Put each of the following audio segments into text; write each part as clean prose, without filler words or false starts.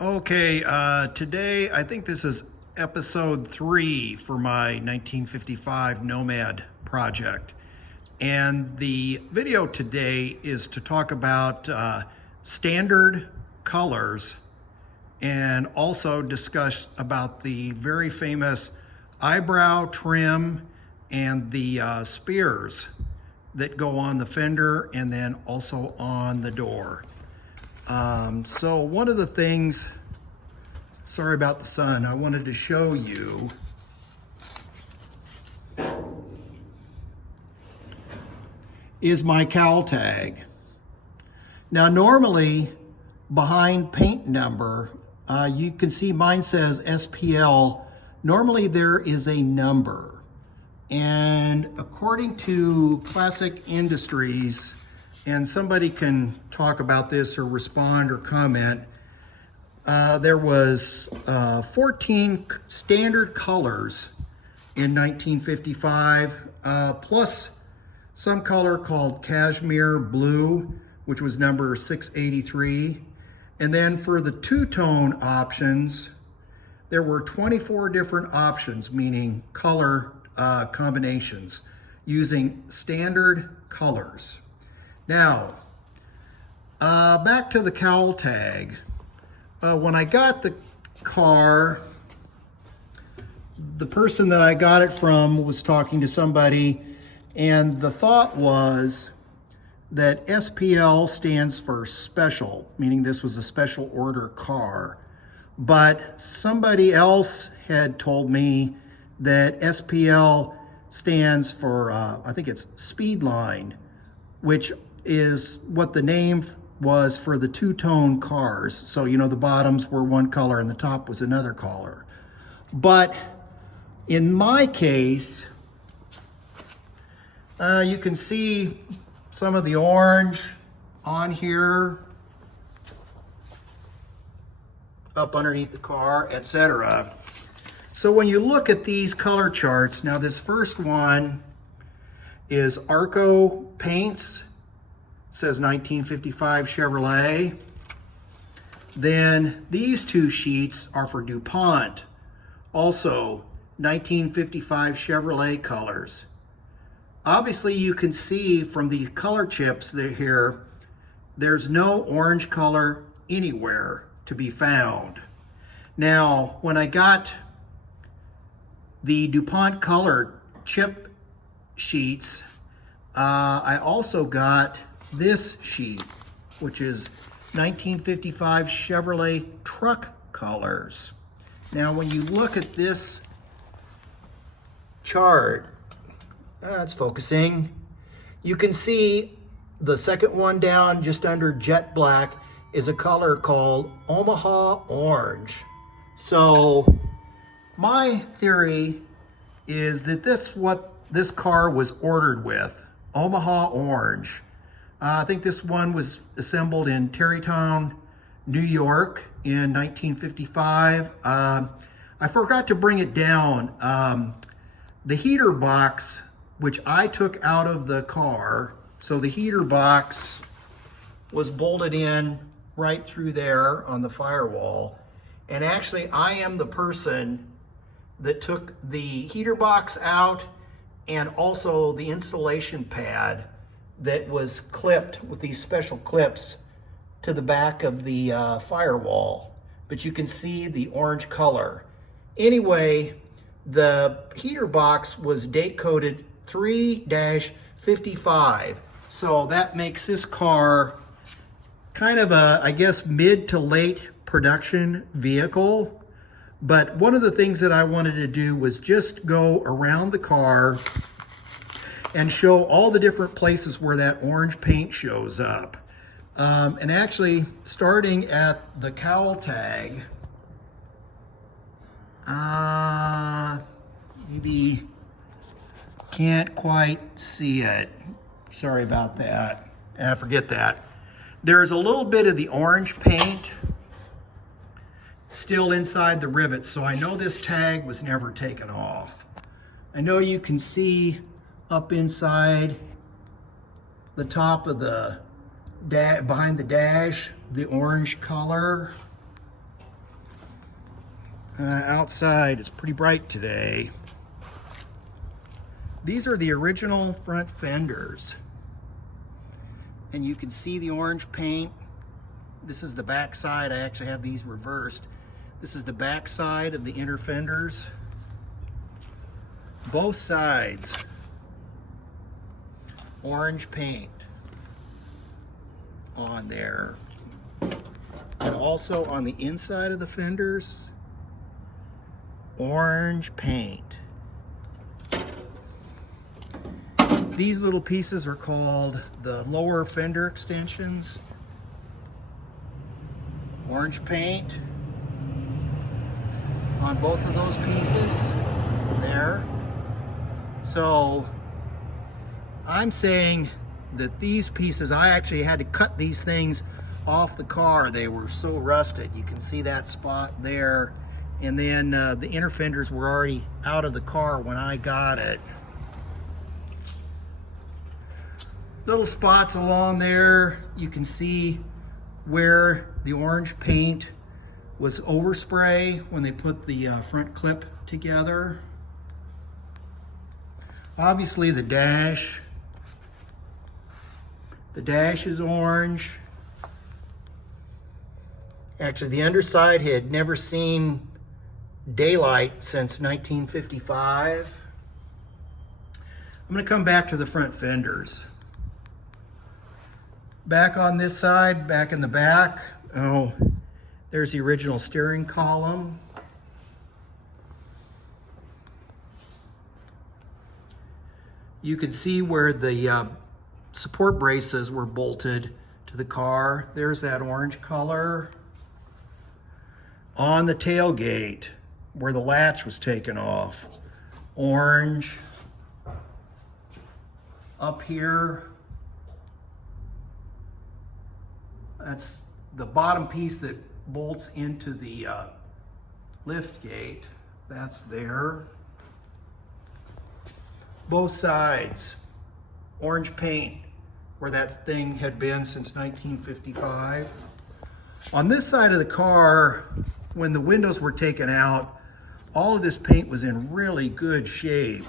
Okay, today I think this is episode 3 for my 1955 Nomad project. And the video today is to talk about standard colors and also discuss about the very famous eyebrow trim and the spears that go on the fender and then also on the door. So one of the things, sorry about the sun, I wanted to show you is my COWL tag. Now normally behind paint number, you can see mine says SPL. Normally there is a number. And according to Classic Industries, and somebody can talk about this or respond or comment, there was 14 standard colors in 1955, plus some color called cashmere blue, which was number 683. And then for the two-tone options, there were 24 different options, meaning color combinations, using standard colors. Now, back to the COWL tag. When I got the car, the person that I got it from was talking to somebody, and the thought was that SPL stands for special, meaning this was a special order car. But somebody else had told me that SPL stands for, I think it's speed line, which is what the name was for the two-tone cars. So, you know, the bottoms were one color and the top was another color. But in my case, you can see some of the orange on here, up underneath the car, etc. So when you look at these color charts, now this first one is Arco Paints, says 1955 Chevrolet. Then these two sheets are for DuPont, also 1955 Chevrolet colors. Obviously you can see from the color chips that here, there's no orange color anywhere to be found. Now, when I got the DuPont color chip sheets, I also got this sheet, which is 1955 Chevrolet truck colors. Now, when you look at this chart, it's focusing, you can see the second one down just under jet black is a color called Omaha Orange. So my theory is that that's what this car was ordered with, Omaha Orange. I think this one was assembled in Tarrytown, New York in 1955. I forgot to bring it down. The heater box, which I took out of the car, so the heater box was bolted in right through there on the firewall. And actually, I am the person that took the heater box out and also the insulation pad that was clipped with these special clips to the back of the firewall. But you can see the orange color. Anyway, the heater box was date coded 3-55. So that makes this car kind of a, I guess, mid to late production vehicle. But one of the things that I wanted to do was just go around the car and show all the different places where that orange paint shows up. And actually, starting at the COWL tag, maybe can't quite see it. Sorry about that. I forget that. There's a little bit of the orange paint still inside the rivets, so I know this tag was never taken off. I know you can see up inside the top of the behind the dash, the orange color. Outside it's pretty bright today. These are the original front fenders. And you can see the orange paint. This is the back side. I actually have these reversed. This is the back side of the inner fenders. Both sides, orange paint on there. And also on the inside of the fenders, orange paint. These little pieces are called the lower fender extensions. Orange paint on both of those pieces there. So I'm saying that these pieces, I actually had to cut these things off the car. They were so rusted. You can see that spot there. And then the inner fenders were already out of the car when I got it. Little spots along there. You can see where the orange paint was overspray when they put the front clip together. Obviously the dash is orange. Actually, the underside had never seen daylight since 1955. I'm going to come back to the front fenders. Back on this side, back in the back, oh, there's the original steering column. You can see where the support braces were bolted to the car. There's that orange color. On the tailgate, where the latch was taken off, orange. Up here, that's the bottom piece that bolts into the lift gate. That's there. Both sides, orange paint, where that thing had been since 1955. On this side of the car, when the windows were taken out, all of this paint was in really good shape.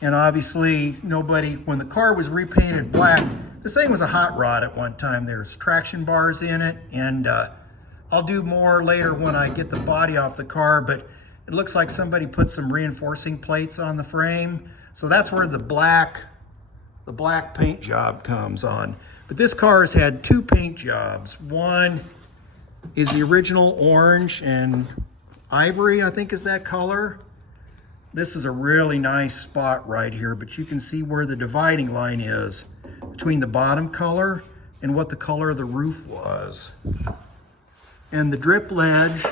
And obviously when the car was repainted black, this thing was a hot rod at one time. There's traction bars in it, and I'll do more later when I get the body off the car, but it looks like somebody put some reinforcing plates on the frame. So that's where the black paint job comes on. But this car has had two paint jobs. One is the original orange and ivory, I think is that color. This is a really nice spot right here, but you can see where the dividing line is between the bottom color and what the color of the roof was. And the drip ledge,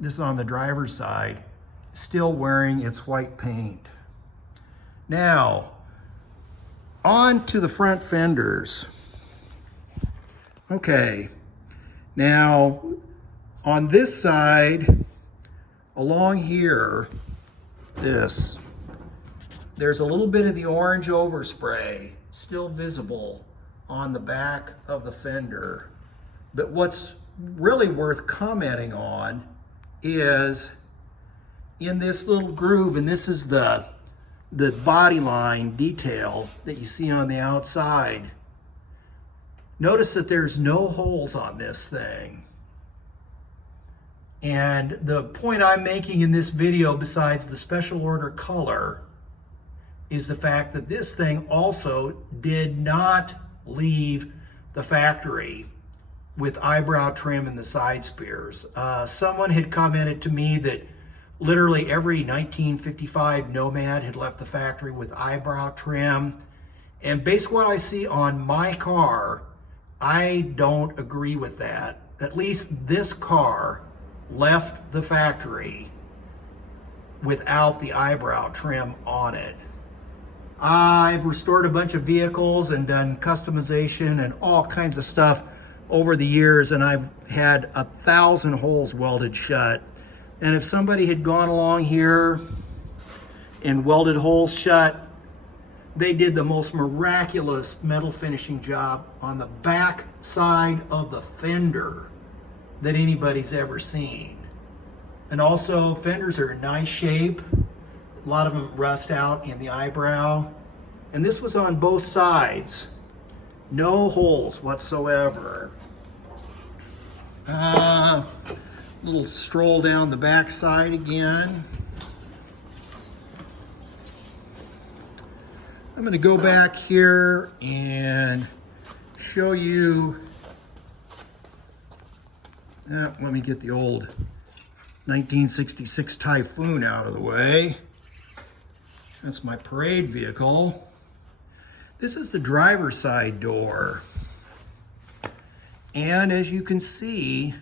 this is on the driver's side, is still wearing its white paint. Now, on to the front fenders. Okay, now on this side, along here, there's a little bit of the orange overspray still visible on the back of the fender. But what's really worth commenting on is in this little groove, and this is the body line detail that you see on the outside. Notice that there's no holes on this thing. And the point I'm making in this video, besides the special order color, is the fact that this thing also did not leave the factory with eyebrow trim in the side spears. Someone had commented to me that literally every 1955 Nomad had left the factory with eyebrow trim. And based on what I see on my car, I don't agree with that. At least this car left the factory without the eyebrow trim on it. I've restored a bunch of vehicles and done customization and all kinds of stuff over the years, and I've had 1,000 holes welded shut. And if somebody had gone along here and welded holes shut, they did the most miraculous metal finishing job on the back side of the fender. that anybody's ever seen. And also, fenders are in nice shape. A lot of them rust out in the eyebrow. And this was on both sides. No holes whatsoever. Little stroll down the back side again. I'm going to go back here and show you. Let me get the old 1966 Typhoon out of the way. That's my parade vehicle. This is the driver's side door. And as you can see,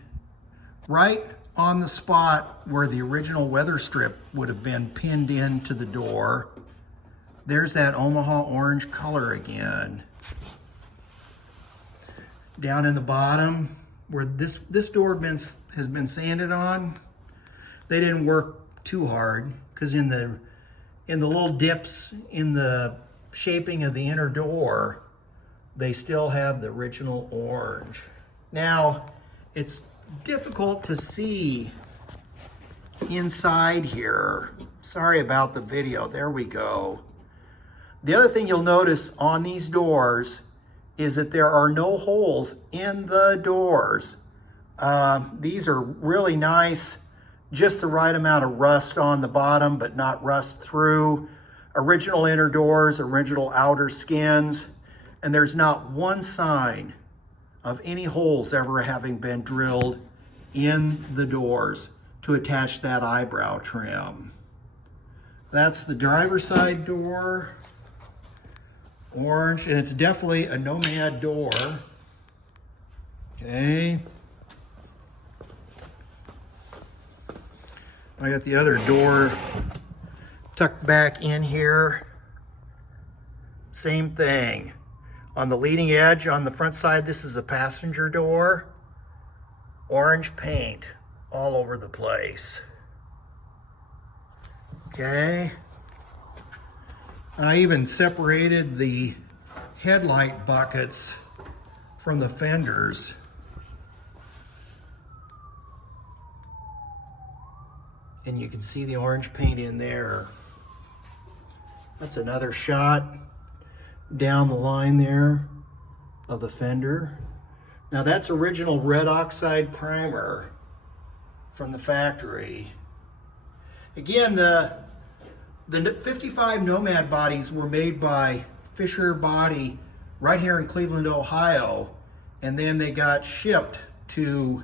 right on the spot where the original weather strip would have been pinned into the door, there's that Omaha Orange color again. Down in the bottom, where this door has been sanded on, they didn't work too hard, because in the little dips in the shaping of the inner door, they still have the original orange. Now, it's difficult to see inside here. Sorry about the video. There we go. The other thing you'll notice on these doors is that there are no holes in the doors. These are really nice, just the right amount of rust on the bottom, but not rust through. Original inner doors, original outer skins, and there's not one sign of any holes ever having been drilled in the doors to attach that eyebrow trim. That's the driver's side door, orange, and it's definitely a Nomad door. Okay. I got the other door tucked back in here. Same thing. On the leading edge, on the front side, this is a passenger door. Orange paint all over the place. Okay. I even separated the headlight buckets from the fenders. And you can see the orange paint in there. That's another shot down the line there of the fender. Now that's original red oxide primer from the factory. Again, the 55 Nomad bodies were made by Fisher Body right here in Cleveland, Ohio, and then they got shipped to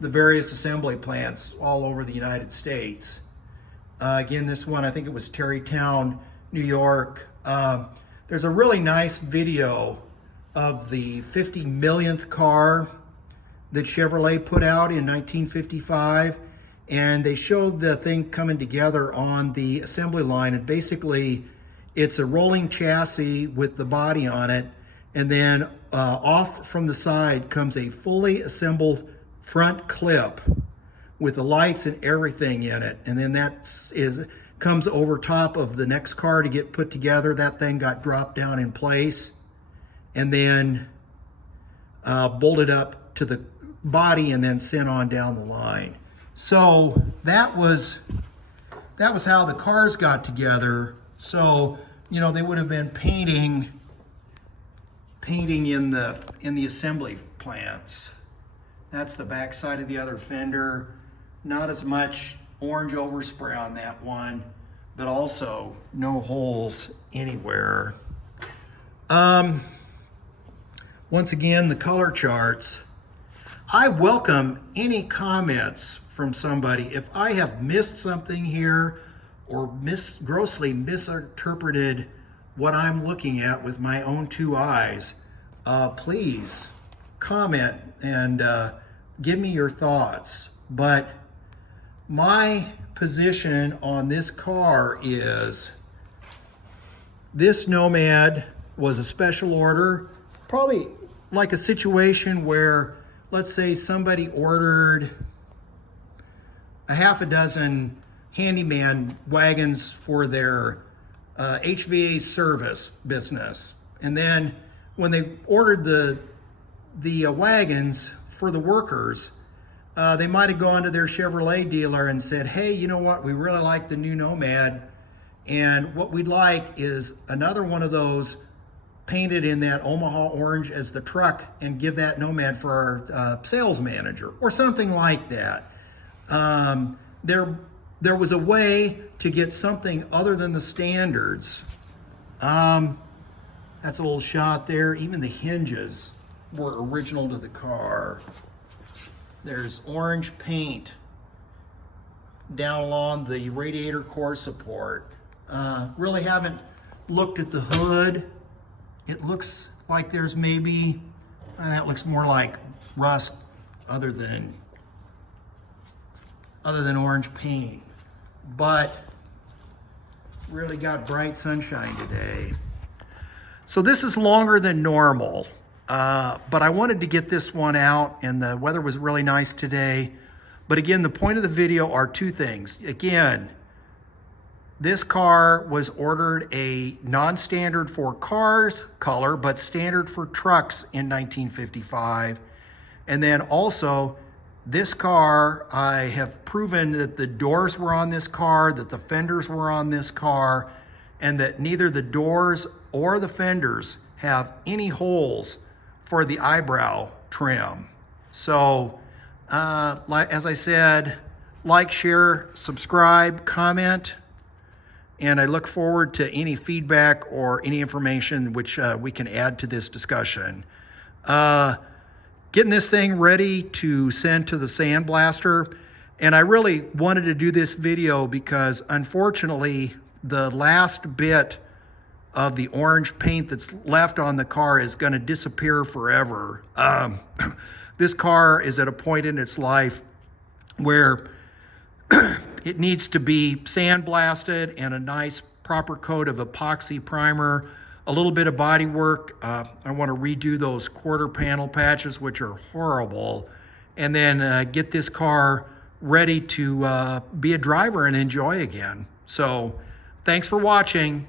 the various assembly plants all over the United States. Again, this one, I think it was Tarrytown, New York. There's a really nice video of the 50 millionth car that Chevrolet put out in 1955, and they showed the thing coming together on the assembly line, and basically it's a rolling chassis with the body on it, and then off from the side comes a fully assembled front clip with the lights and everything in it, and then comes over top of the next car to get put together. That thing got dropped down in place and then bolted up to the body and then sent on down the line. So that was how the cars got together. So, you know, they would have been painting in the assembly plants. That's the back side of the other fender. Not as much orange overspray on that one, but also no holes anywhere. Once again, the color charts. I welcome any comments from somebody. If I have missed something here or grossly misinterpreted what I'm looking at with my own two eyes, please comment and give me your thoughts. But my position on this car is this Nomad was a special order, probably like a situation where, let's say somebody ordered a half a dozen handyman wagons for their HVA service business. And then when they ordered the wagons for the workers, They might have gone to their Chevrolet dealer and said, hey, you know what, we really like the new Nomad, and what we'd like is another one of those painted in that Omaha Orange as the truck, and give that Nomad for our sales manager, or something like that. There was a way to get something other than the standards. That's a little shot there. Even the hinges were original to the car. There's orange paint down along the radiator core support. Really haven't looked at the hood. It looks like there's maybe, that looks more like rust other than orange paint. But really got bright sunshine today. So this is longer than normal, but I wanted to get this one out, and the weather was really nice today. But again, the point of the video are two things. Again, this car was ordered a non-standard for cars color, but standard for trucks in 1955. And then also, this car, I have proven that the doors were on this car, that the fenders were on this car, and that neither the doors or the fenders have any holes for the eyebrow trim. So, as I said, like, share, subscribe, comment, and I look forward to any feedback or any information which we can add to this discussion. Getting this thing ready to send to the sandblaster, and I really wanted to do this video because unfortunately the last bit of the orange paint that's left on the car is going to disappear forever. This car is at a point in its life where it needs to be sandblasted and a nice proper coat of epoxy primer, a little bit of body work. I want to redo those quarter panel patches, which are horrible, and then get this car ready to be a driver and enjoy again. So thanks for watching.